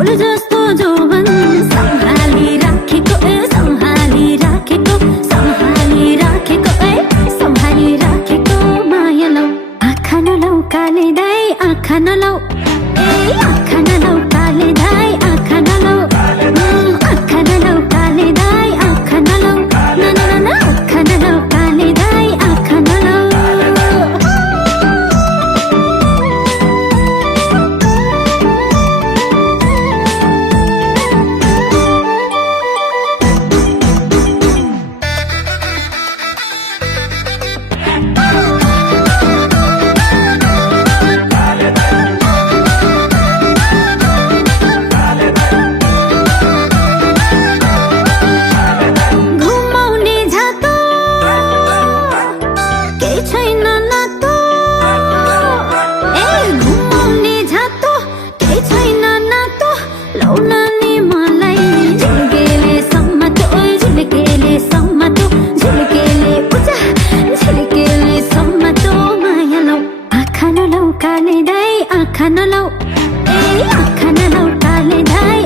फूल जस्तो जोवन सम्हाली राखेको सम्हाली राखेको सम्हाली राखेको सम्हाली राखेको माया लौ आँखा नलौ काले दाई आँखा नलौ आँखा नलौ काले दाई आँखा नलौ आँखा नलौ काले दाई आँखा नलौ आँखा नलौ काले दाई आँखा नलौ आँखा नलौ काले दाई